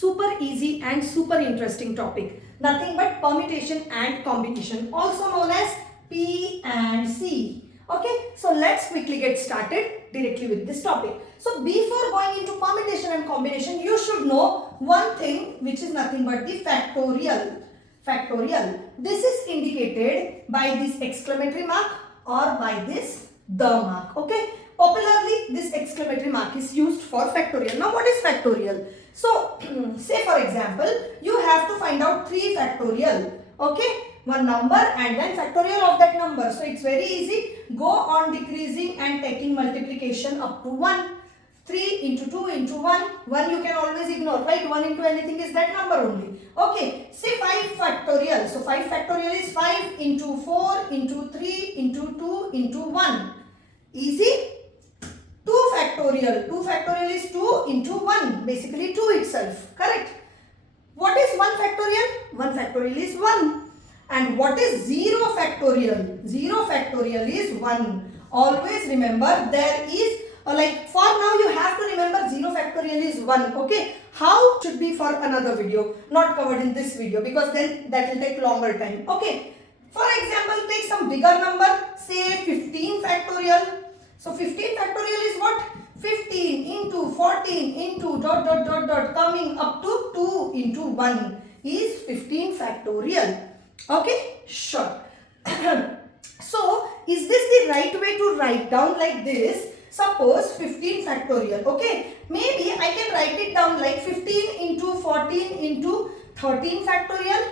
super easy and super interesting topic. Nothing but permutation and combination, also known as P and C. Okay, so let's quickly get started directly with this topic. So before going into permutation and combination, you should know one thing, which is nothing but the factorial. Factorial. This is indicated by this exclamatory mark or by this the mark. Okay, popularly this exclamatory mark is used for factorial. Now what is factorial? So say for example, you have to find out 3 factorial. Okay, one number and then factorial of that number. So it's very easy. Go on decreasing and taking multiplication up to 1. 3 into 2 into 1. 1 you can always ignore, right? 1 into anything is that number only. Okay, say 5 factorial. So 5 factorial is 5 into 4 into 3 into 2 into 1. Easy. 2 factorial. 2 factorial is 2 into 1. Basically 2 itself. Correct. What is 1 factorial? 1 factorial is 1. And what is 0 factorial? 0 factorial is 1. Always remember there is for now you have to remember 0 factorial is 1. Okay. How should be for another video. Not covered in this video because then that will take longer time. Okay. For example, take some bigger number. Say 15 factorial. So 15 factorial is what? 15 into 14 into ... coming up to 2 into 1 is 15 factorial. Okay, sure. So, is this the right way to write down like this? Suppose 15 factorial. Okay, maybe I can write it down like 15 into 14 into 13 factorial.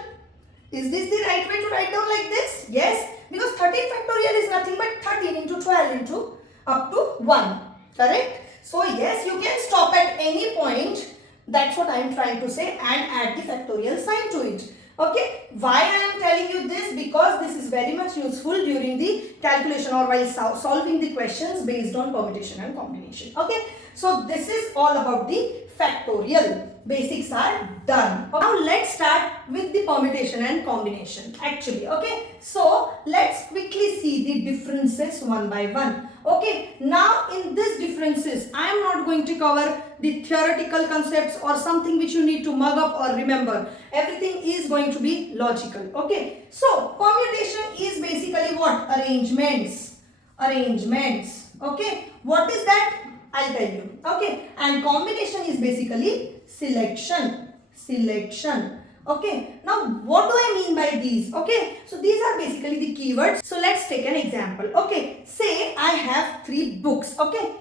Is this the right way to write down like this? Yes, because 13 factorial is nothing but 13 into 12 into up to 1. Correct? So, yes, you can stop at any point. That's what I am trying to say, and add the factorial sign to it. Okay, why I am telling you this? Because this is very much useful during the calculation or while solving the questions based on permutation and combination. Okay, so this is all about the factorial. Basics are done. Now let's start with the permutation and combination actually. Okay, so let's quickly see the differences one by one. Okay, now in these differences I am not going to cover the theoretical concepts or something which you need to mug up or remember. Everything is going to be logical. Okay, so permutation is basically what? Arrangements. Arrangements. Okay, what is that? I'll tell you. Okay, and combination is basically selection. Selection. Okay, now what do I mean by these? Okay, so these are basically the keywords. So let's take an example. Okay, say I have 3 books. Okay,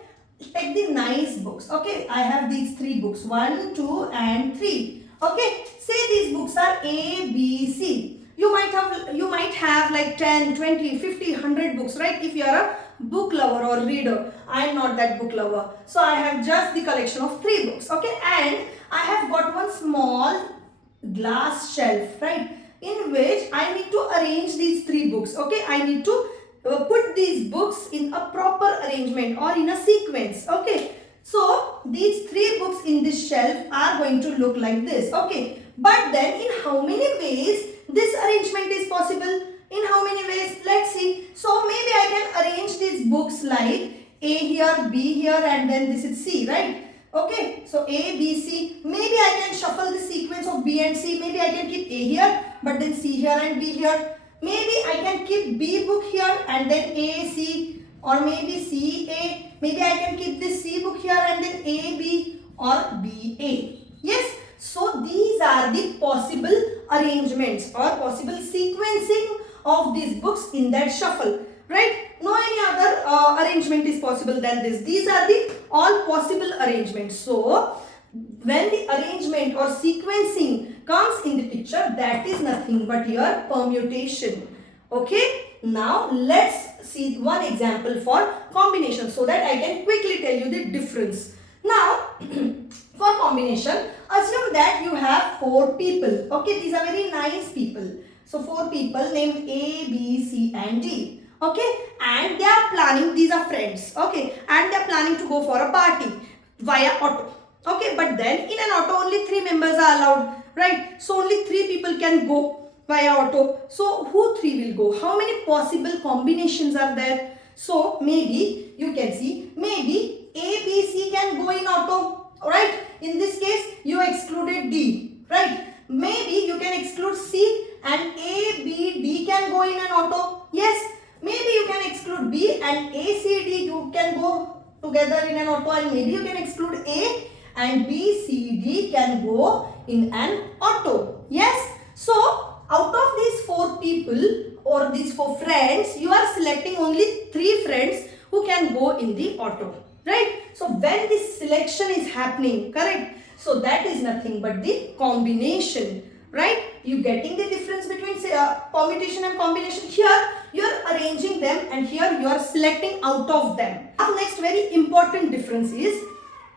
take the nice books. Okay, I have these 3 books, 1, 2 and 3. Okay, say these books are A, B, C. You might have like 10, 20, 50, 100 books, right? If you are a book lover or reader. I am not that book lover. So I have just the collection of 3 books. Okay, and I have got one small glass shelf, right, in which I need to arrange these 3 books. Okay, I need to put these books in a proper arrangement or in a sequence. Okay, so these 3 books in this shelf are going to look like this. Okay, but then in how many ways this arrangement is possible? In how many ways? Let's see. So maybe I can arrange these books like A here, B here, and then this is C, right? Okay, so A, B, C. Maybe I can shuffle the sequence of B and C. Maybe I can keep A here, but then C here and B here. Maybe I can keep B book here and then A, C, or maybe C, A. Maybe I can keep this C book here and then A, B, or B, A. Yes, so these are the possible arrangements or possible sequencing of these books in that shuffle. Right? No any other arrangement is possible than this. These are the all possible arrangements. So, when the arrangement or sequencing comes in the picture, that is nothing but your permutation. Okay? Now, let's see one example for combination so that I can quickly tell you the difference. Now, for combination, assume that you have 4 people. Okay? These are very nice people. So, 4 people named A, B, C and D. Okay, and they are planning, these are friends, okay, and they are planning to go for a party via auto. Okay, but then in an auto only 3 members are allowed, right? So only 3 people can go via auto. So who 3 will go? How many possible combinations are there? So maybe you can see, maybe A, B, C can go in auto, right? In this case, you excluded D, right? Maybe you can exclude C and A, B, D can go in an auto. Yes. Maybe you can exclude B and A, C, D you can go together in an auto, and maybe you can exclude A and B, C, D can go in an auto. Yes. So out of these 4 people or these 4 friends, you are selecting only 3 friends who can go in the auto, right? So when this selection is happening, correct? So that is nothing but the combination, right? You getting the difference between permutation and combination? Here you are arranging them and here you are selecting out of them. Now next very important difference is,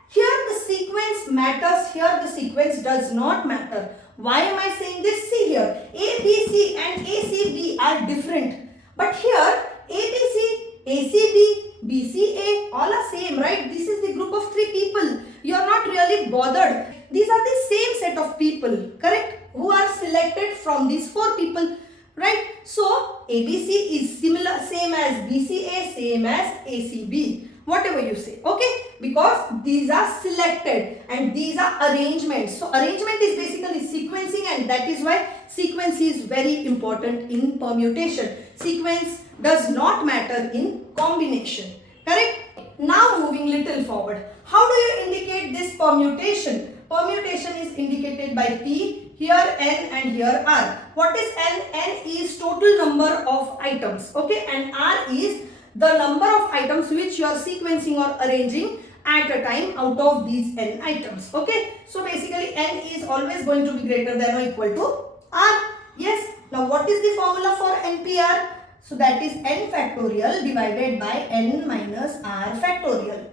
here the sequence matters, here the sequence does not matter. Why am I saying this? See here, A, B, C and A, C, B are different. But here A, B, C, A, C, B, B, C, A all are same, right? This is the group of 3 people. You are not really bothered. These are the same set of people, correct? Who are selected from these 4 people, right? So ABC is similar, same as BCA, same as ACB, whatever you say, okay? Because these are selected and these are arrangements. So arrangement is basically sequencing, and that is why sequence is very important in permutation. Sequence does not matter in combination, correct? Now moving little forward, how do you indicate this permutation? Permutation is indicated by P, here N and here R. What is N? N is total number of items, okay, and R is the number of items which you are sequencing or arranging at a time out of these N items, okay. So basically N is always going to be greater than or equal to R. Yes. Now what is the formula for NPR? So that is N factorial divided by N minus R factorial.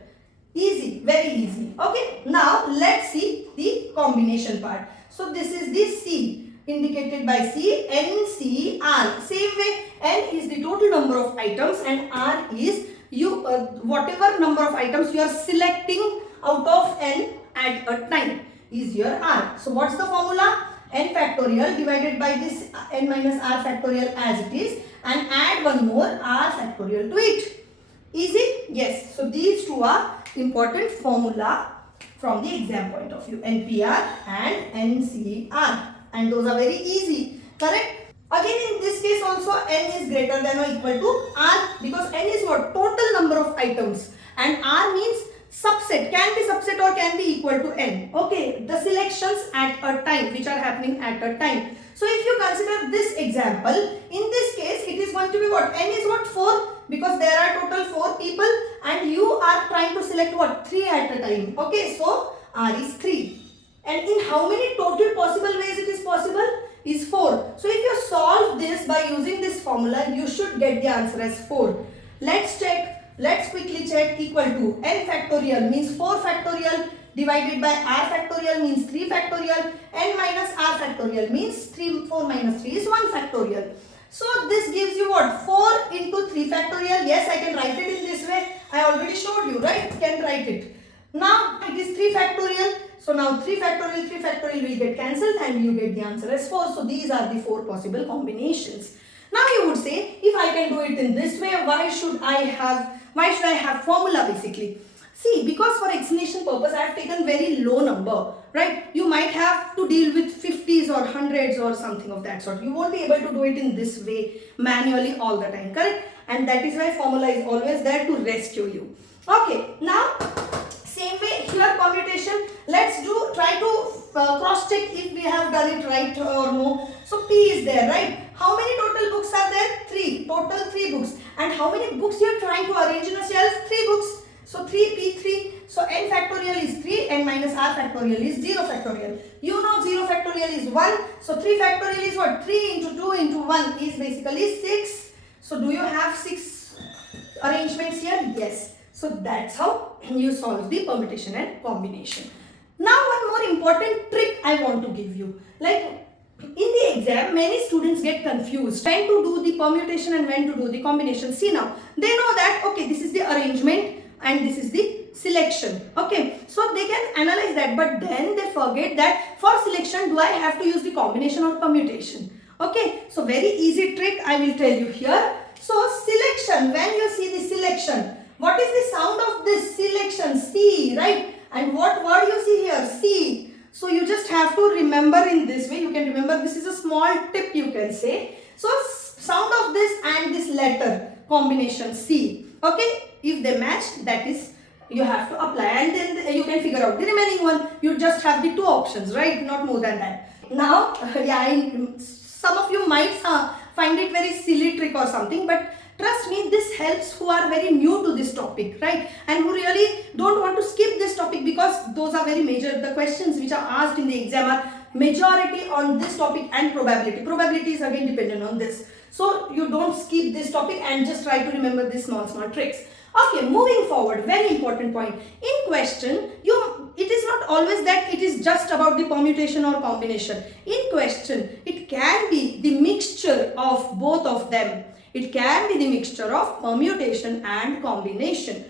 Easy, very easy. Okay, now let's see the combination part. So this is the C, indicated by C, N, C, R. Same way, N is the total number of items and R is whatever number of items you are selecting out of N at a time is your R. So what's the formula? N factorial divided by this N minus R factorial as it is, and add one more R factorial to it. Easy? Yes. So these two are important formula from the exam point of view, NPR and NCR, and those are very easy, correct? Again in this case also N is greater than or equal to R, because N is what? Total number of items, and R means subset, can be subset or can be equal to N. Okay, the selections at a time which are happening at a time. So if you consider this example, in this case it is going to be what? N is what? 4, because there are total 4 people and you are trying to select what? 3 at a time. Okay, so R is 3. And in how many total possible ways it is possible? Is 4. So if you solve this by using this formula, you should get the answer as 4. Let's check. Let's quickly check. Equal to N factorial means 4 factorial divided by R factorial means 3 factorial. N minus R factorial means 4 minus 3 is 1 factorial. So this gives you what? 4 into 3 factorial. Yes, I can write it in this way. I already showed you, right? Can write it. Now it is 3 factorial. So now 3 factorial will get cancelled and you get the answer as 4. So these are the 4 possible combinations. Now you would say, if I can do it in this way, why should I have formula basically? See, because for explanation purpose, I have taken very low number, right? You might have to deal with 50s or 100s or something of that sort. You won't be able to do it in this way manually all the time, correct? And that is why formula is always there to rescue you. Okay, now same way here permutation. Let's try to cross check if we have done it right or no. So P is there, right? How many total books are there? 3. Total 3 books. And how many books you are trying to arrange in a shelf? 3 books. So 3P3. So N factorial is 3. N minus R factorial is 0 factorial. You know 0 factorial is 1. So 3 factorial is what? 3 into 2 into 1 is basically 6. So do you have 6 arrangements here? Yes. So that's how you solve the permutation and combination. Now one more important trick I want to give you. Like in the exam, many students get confused when to do the permutation and when to do the combination. See now, they know that okay, this is the arrangement and this is the selection. Okay, so they can analyze that, but then they forget that for selection, do I have to use the combination or permutation? Okay, so very easy trick I will tell you here. So selection, when you see the selection, what is the sound of this selection? C, right? And what word you see here? C. So you just have to remember in this way. You can remember, this is a small tip you can say. So sound of this and this letter combination C. Okay, if they match, that is you have to apply, and then you can figure out the remaining one. You just have the two options, right? Not more than that. Now, some of you might find it very silly trick or something, but trust me, this helps who are very new to this topic, right? And who really don't want to skip this topic, because those are very major. The questions which are asked in the exam are majority on this topic and probability. Probability is again dependent on this. So you don't skip this topic and just try to remember these small tricks. Okay, moving forward, very important point. In question, it is not always that it is just about the permutation or combination. In question, it can be the mixture of both of them. It can be the mixture of permutation and combination.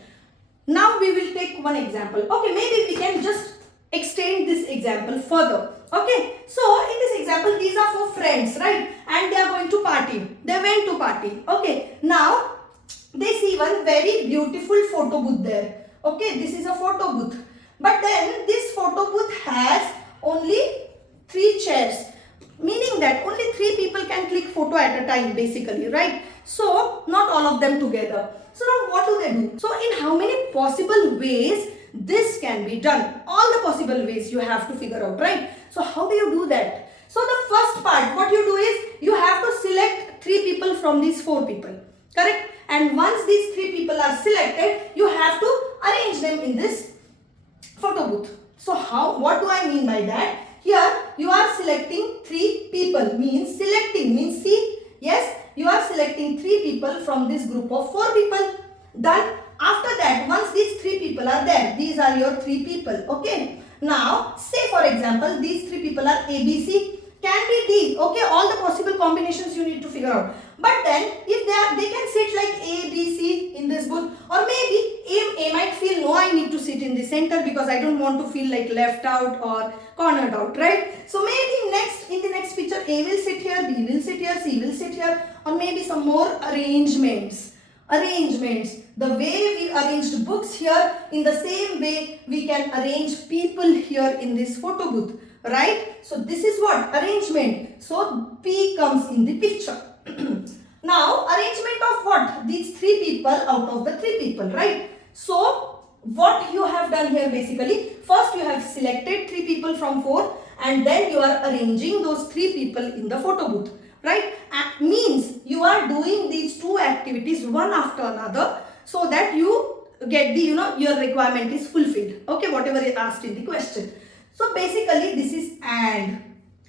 Now we will take one example. Okay, maybe we can just extend this example further. Okay, so in this example, these are four friends, right? And they are going to party. They went to party. Okay, now they see one very beautiful photo booth there. Okay, this is a photo booth. But then this photo booth has only 3 chairs. Meaning that only 3 people can click photo at a time basically, right? So not all of them together. So now what do they do? So in how many possible ways this can be done? All the possible ways you have to figure out, right? So how do you do that? So the first part, what you do is you have to select 3 people from these 4 people. Correct? And once these 3 people are selected, you have to arrange them in this photo booth. So what do I mean by that? Here you are selecting 3 people, means selecting means see, yes, you are selecting 3 people from this group of 4 people. Done. After that, once these 3 people are there, these are your 3 people. Okay. Now say for example, these 3 people are A, B, C, can be D. Okay, all the possible combinations you need to figure out. But then if they can sit like A, B, C in this booth, or maybe A might feel no, I need to sit in the center because I don't want to feel like left out or cornered out, right? So maybe in the next picture A will sit here, B will sit here, C will sit here, or maybe some more arrangements. The way we arranged books here, in the same way we can arrange people here in this photo booth, right? So this is what? Arrangement. So P comes in the picture. Now arrangement of what? These 3 people out of the 3 people, right? So what you have done here basically, first you have selected 3 people from 4 and then you are arranging those 3 people in the photo booth, right? Means you are doing these 2 activities one after another so that you get the, your requirement is fulfilled. Okay, whatever is asked in the question. So basically this is and.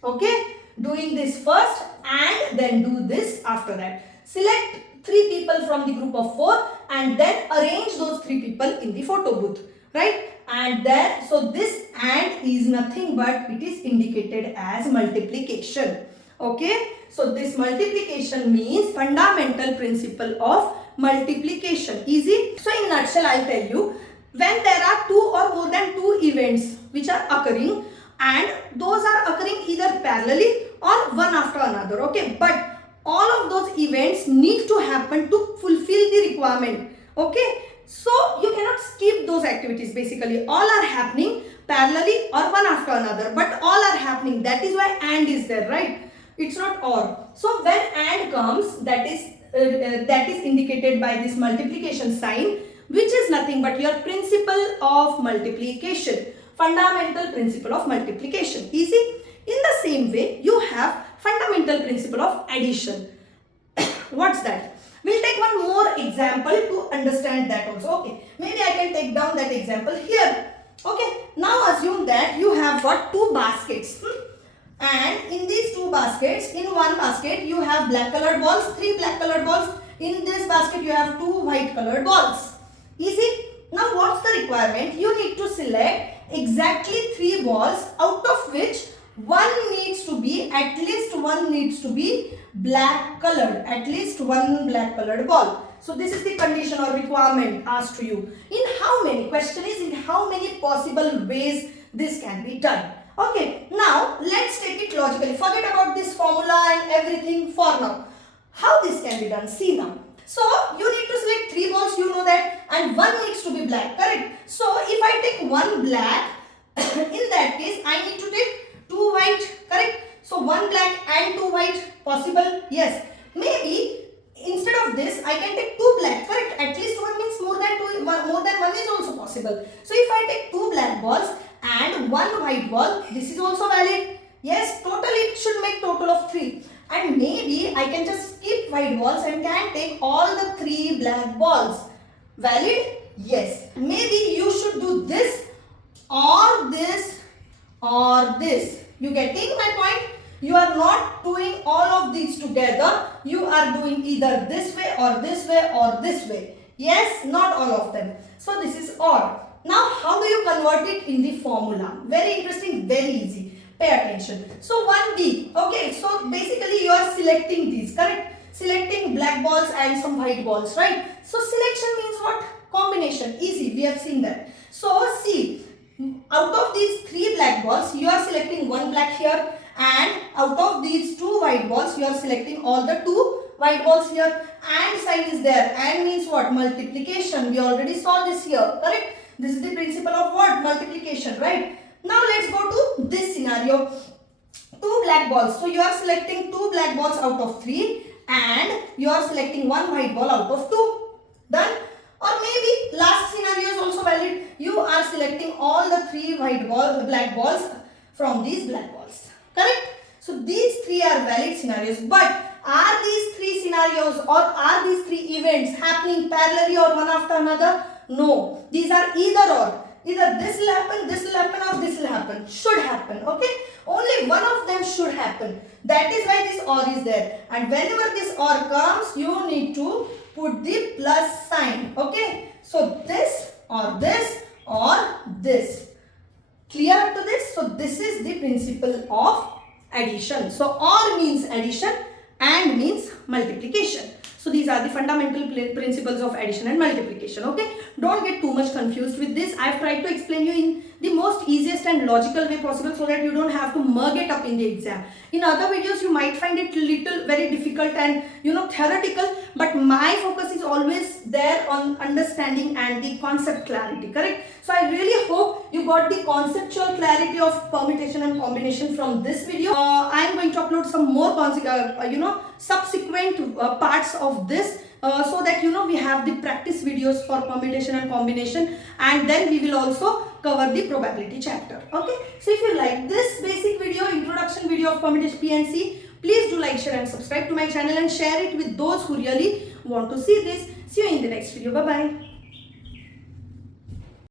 Okay, doing this first and then do this after that. Select 3 people from the group of 4 and then arrange those 3 people in the photo booth, right? And then, so this and is nothing but it is indicated as multiplication. Okay, so this multiplication means fundamental principle of multiplication. Easy? So in nutshell, I'll tell you, when there are 2 or more than 2 events which are occurring, and those are occurring either parallelly or one after another, okay, but all of those events need to happen to fulfill the requirement. Okay, so you cannot skip those activities. Basically all are happening parallelly or one after another, but all are happening. That is why and is there, right? It's not or. So when and comes, that is indicated by this multiplication sign, which is nothing but your principle of multiplication, fundamental principle of multiplication. Easy? In the same way, you have fundamental principle of addition. What's that? We'll take one more example to understand that also. Okay, maybe I can take down that example here. Okay, now assume that you have got 2 baskets. And in these 2 baskets, in one basket you have black colored balls, 3 black colored balls. In this basket you have 2 white colored balls. Easy? Now what's the requirement? You need to select exactly 3 balls, out of which at least one needs to be black colored, at least one black colored ball. So this is the condition or requirement asked to you. In how many? Question is in how many possible ways this can be done. Okay, now let's take it logically. Forget about this formula and everything for now. How this can be done? See now. So you need to select 3 balls, you know that, and one needs to be black, correct? So if I take one black, in that case I need to take two white, correct? So one black and two white, possible? Yes. Maybe instead of this I can take two black, correct? At least one means more than one is also possible. So if I take two black balls and one white ball, this is also valid. Yes, totally it should make total of 3. And maybe I can just skip white balls and can take all the 3 black balls. Valid? Yes. Maybe you should do this or this or this. You getting my point? You are not doing all of these together. You are doing either this way or this way or this way. Yes, not all of them. So this is OR. Now how do you convert it in the formula? Very interesting, very easy. Pay attention. So 1B. Okay, so basically you are selecting these, correct? Selecting black balls and some white balls, right? So selection means what? Combination. Easy, we have seen that. So see, out of these 3 black balls, you are selecting one black here, and out of these 2 white balls, you are selecting all the 2 white balls here, and sign is there. And means what? Multiplication. We already saw this here, correct? This is the principle of what? Multiplication, right? Now let's go to this scenario. 2 black balls. So you are selecting 2 black balls out of 3 and you are selecting one white ball out of 2. Done? Or maybe last scenario is also valid. You are selecting all the 3 black balls from these black balls. Correct? So these 3 are valid scenarios. But are these 3 scenarios or are these 3 events happening parallelly or one after another? No. These are either or. Either this will happen, or this will happen. Should happen, okay? Only one of them should happen. That is why this OR is there. And whenever this OR comes, you need to put the plus sign, okay? So this or this or this. Clear up to this? So this is the principle of addition. So OR means addition and means multiplication. So these are the fundamental principles of addition and multiplication, okay? Don't get too much confused with this. I have tried to explain you in the most easiest and logical way possible so that you don't have to mug it up in the exam. In other videos, you might find it very difficult and theoretical, but my focus is always there on understanding and the concept clarity, correct? So I really hope you got the conceptual clarity of permutation and combination from this video. I am going to upload some more subsequent parts of this so that we have the practice videos for permutation and combination, and then we will also cover the probability chapter. Okay, so if you like this basic video, introduction video of permutation PNC, please do like, share and subscribe to my channel and share it with those who really want to see this. See you in the next video. Bye bye.